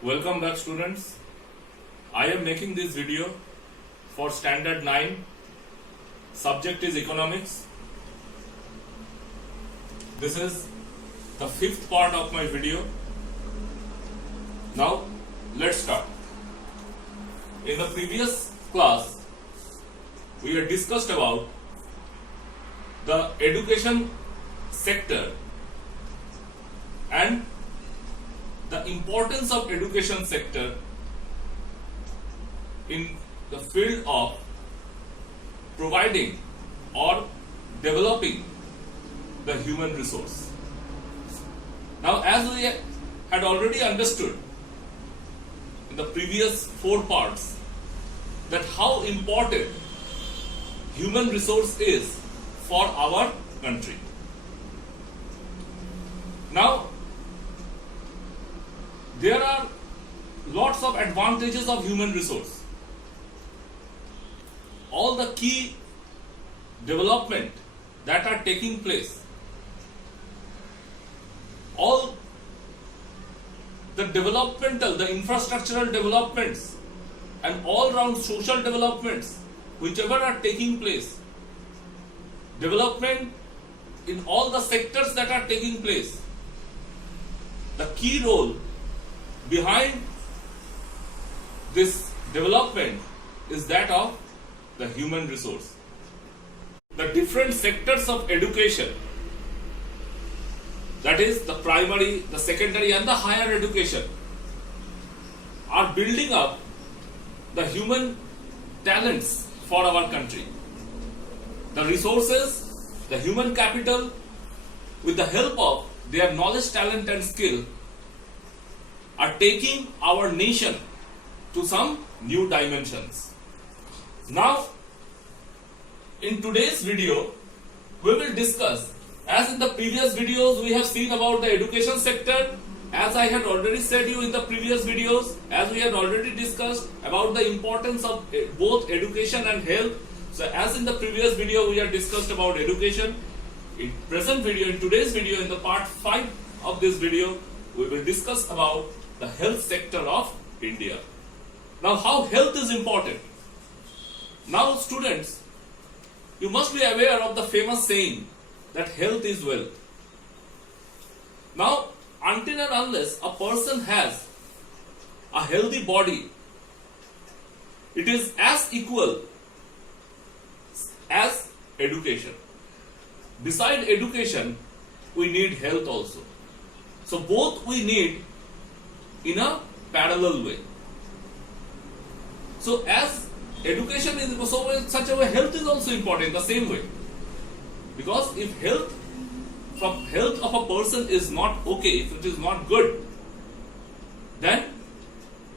Welcome back, students. I am making this video for standard 9. Subject is economics. This is the 5th part of my video. Now let's start. In the previous class we had discussed about the education sector and the importance of education sector in the field of providing or developing the human resource. Now, as we had already understood in the previous 4 parts that how important human resource is for our country. Now, there are lots of advantages of human resource. All the key development that are taking place, all the developmental, the infrastructural developments and all round social developments whichever are taking place, development in all the sectors that are taking place, the key role behind this development is that of the human resource. The different sectors of education, that is the primary, the secondary and the higher education, are building up the human talents for our country. The resources, the human capital, with the help of their knowledge, talent and skill, are taking our nation to some new dimensions. Now, in today's video, we will discuss, as in the previous videos we have seen about the education sector, as I had already said you in the previous videos, as we had already discussed about the importance of both education and health. So as in the previous video we had discussed about education, in present video, in today's video, in the part 5 of this video, we will discuss about the health sector of India. Now, how health is important. Now, students, you must be aware of the famous saying that health is wealth. Now, until and unless a person has a healthy body, it is as equal as education. Beside education, we need health also. So, both we need in a parallel way. So, as education is so in such a way, health is also important the same way. Because if health of a person is not okay, if it is not good, then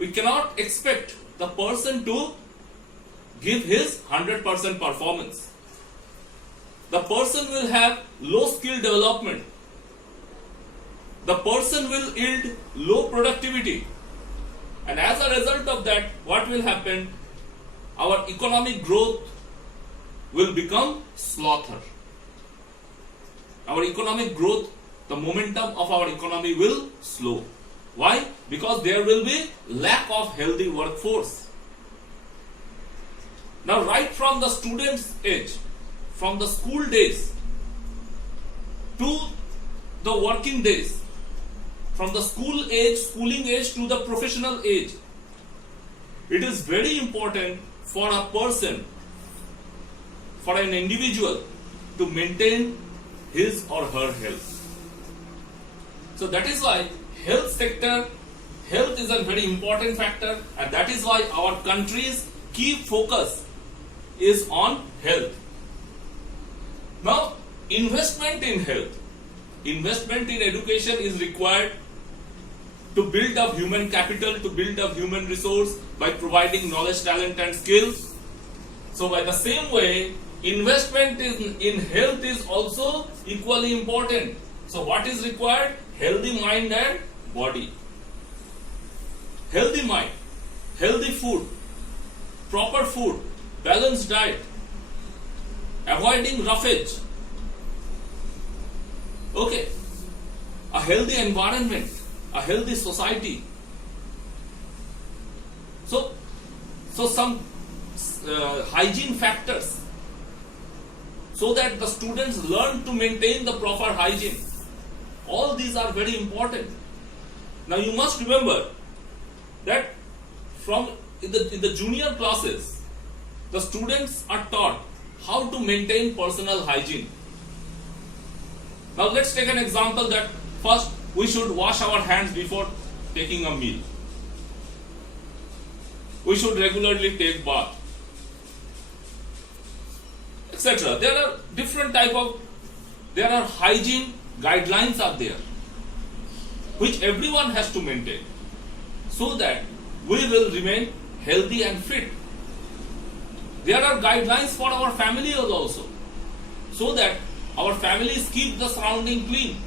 we cannot expect the person to give his 100% performance. The person will have low skill development. The person will yield low productivity. And as a result of that, what will happen? Our economic growth will become slaughter. Our economic growth, the momentum of our economy will slow. Why? Because there will be lack of healthy workforce. Now, right from the student's age, from the school days to the working days, from the schooling age to the professional age, it is very important for a person, for an individual, to maintain his or her health. So that is why health sector, health is a very important factor, and that is why our country's key focus is on health. Now, investment in health, investment in education is required to build up human capital, to build up human resource by providing knowledge, talent and skills. So by the same way, investment in health is also equally important. So what is required? Healthy mind and body. Healthy mind, healthy food, proper food, balanced diet, avoiding roughage. Okay, a healthy environment, a healthy society, So some hygiene factors, so that the students learn to maintain the proper hygiene. All these are very important. Now you must remember that from in the junior classes, the students are taught how to maintain personal hygiene. Now let's take an example that first we should wash our hands before taking a meal. We should regularly take bath, etc. There are different there are hygiene guidelines are there, which everyone has to maintain, so that we will remain healthy and fit. There are guidelines for our families also, so that our families keep the surrounding clean.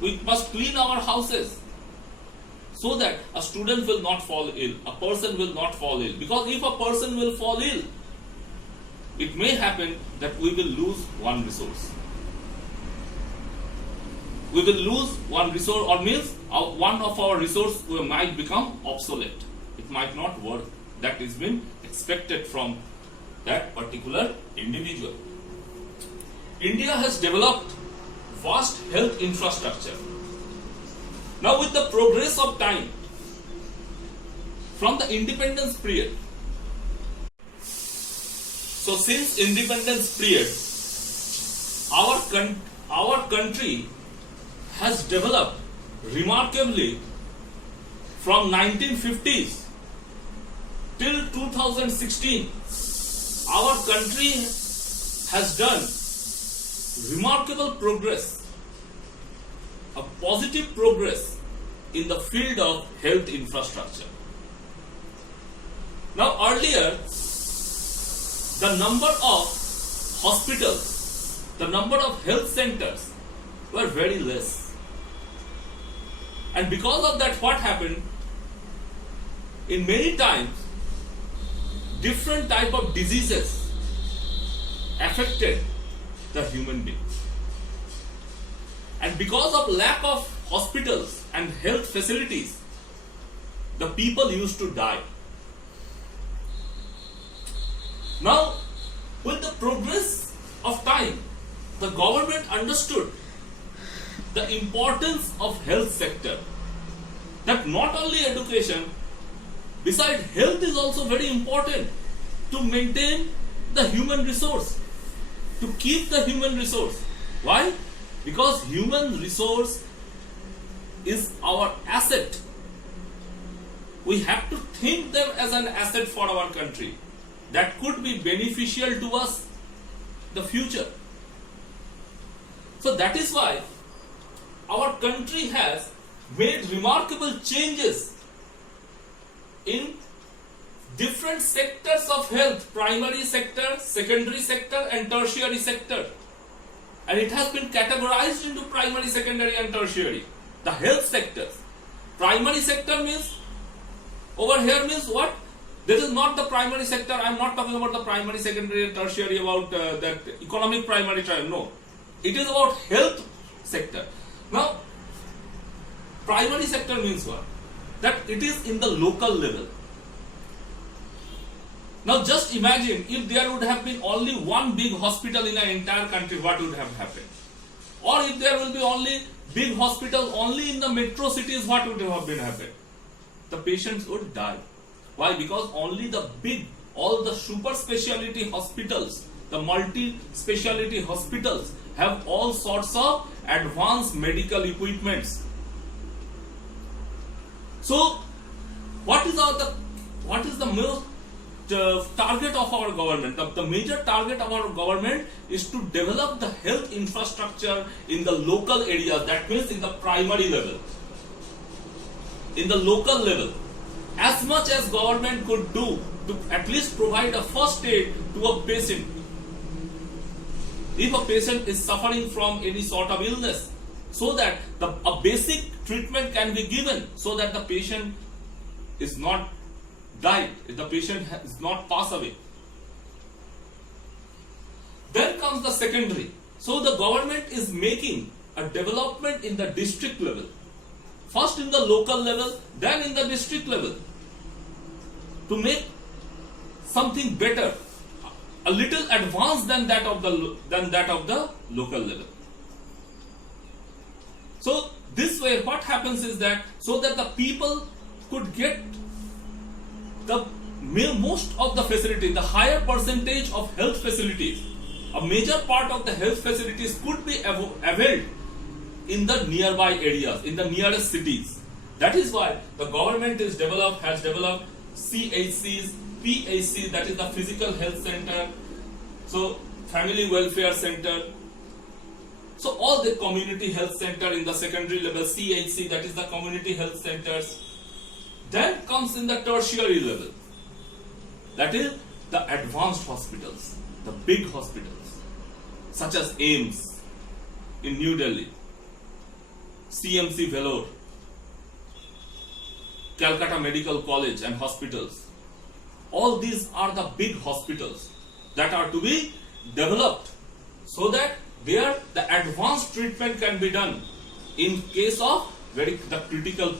We must clean our houses, so that a student will not fall ill, a person will not fall ill. Because if a person will fall ill, it may happen that we will lose one resource. We will lose one resource, or means one of our resources might become obsolete. It might not work. That is been expected from that particular individual. India has developed vast health infrastructure. Now with the progress of time, from the independence period, so since independence period, our country has developed remarkably from 1950s till 2016. Our country has done remarkable progress, a positive progress in the field of health infrastructure. Now earlier, the number of hospitals, the number of health centers were very less. And because of that, what happened? In many times, different type of diseases affected the human being. And because of lack of hospitals and health facilities, the people used to die. Now, with the progress of time, the government understood the importance of health sector. That not only education, besides health is also very important to maintain the human resource, to keep the human resource. Why? Because human resource is our asset. We have to think them as an asset for our country that could be beneficial to us the future. So that is why our country has made remarkable changes in different sectors of health: primary sector, secondary sector and tertiary sector. And it has been categorized into primary, secondary and tertiary. The health sectors. Primary sector means, over here means what? This is not the primary sector. I am not talking about the primary, secondary and tertiary, about that economic primary trial. No. It is about health sector. Now, primary sector means what? That it is in the local level. Now just imagine if there would have been only one big hospital in an entire country, what would have happened? Or if there will be only big hospitals only in the metro cities, what would have been happened? The patients would die. Why? Because only the big, all the super specialty hospitals, the multi-speciality hospitals have all sorts of advanced medical equipments. So what is the most target of our government? The major target of our government is to develop the health infrastructure in the local areas. That means in the primary level, in the local level, as much as government could do to at least provide a first aid to a patient. If a patient is suffering from any sort of illness, so that a basic treatment can be given, so that the patient is not died, the patient is not passed away. Then comes the secondary. So the government is making a development in the district level. First in the local level, then in the district level, to make something better, a little advanced than that of the local level. So this way, what happens is that so that the people could get the most of the facility, the higher percentage of health facilities, a major part of the health facilities could be availed in the nearby areas, in the nearest cities. That is why the government has developed CHCs, PHCs, that is the physical health center, so family welfare center, so all the community health center in the secondary level, CHC, that is the community health centers. Then comes in the tertiary level, that is the advanced hospitals, the big hospitals, such as AIIMS in New Delhi, CMC Vellore, Calcutta Medical College and hospitals. All these are the big hospitals that are to be developed so that there the advanced treatment can be done in case of the critical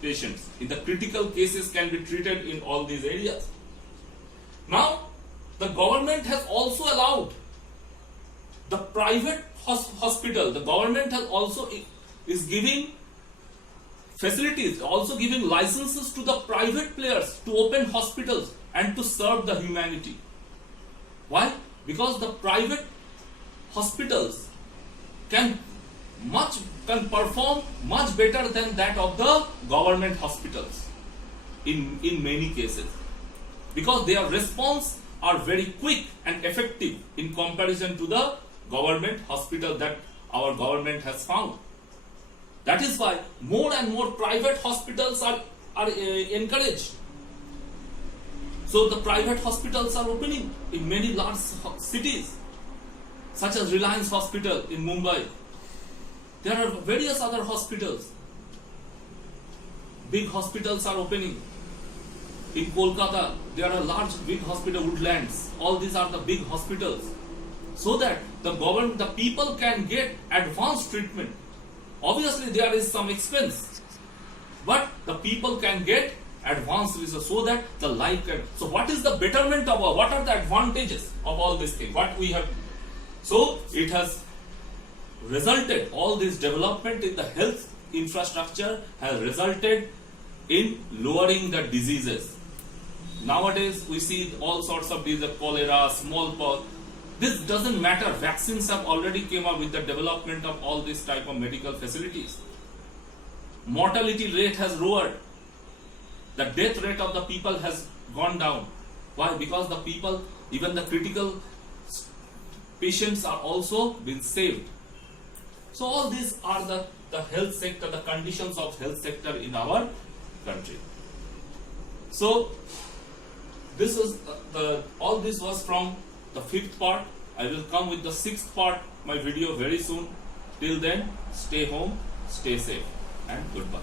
patients. In the critical cases can be treated in all these areas. Now, the government has also allowed the private hospital. The government has also is giving facilities, also giving licenses to the private players to open hospitals and to serve the humanity. Why? Because the private hospitals can perform much better than that of the government hospitals in many cases, because their response are very quick and effective in comparison to the government hospital that our government has found. That is why more and more private hospitals are encouraged. So the private hospitals are opening in many large cities, such as Reliance Hospital in Mumbai. There are various other hospitals. Big hospitals are opening. In Kolkata, there are large big hospital, Woodlands. All these are the big hospitals. So that the people can get advanced treatment. Obviously, there is some expense, but the people can get advanced research so that the life can. So, what is the betterment of what are the advantages of all these things? What we have. So, it has resulted, all this development in the health infrastructure has resulted in lowering the diseases. Nowadays, we see all sorts of diseases, cholera, smallpox. This doesn't matter. Vaccines have already came up with the development of all this type of medical facilities. Mortality rate has lowered. The death rate of the people has gone down. Why? Because the people, even the critical patients are also been saved. So all these are the health sector, the conditions of health sector in our country. So this is all this was from the 5th part. I will come with the 6th part, my video very soon. Till then, stay home, stay safe, and goodbye.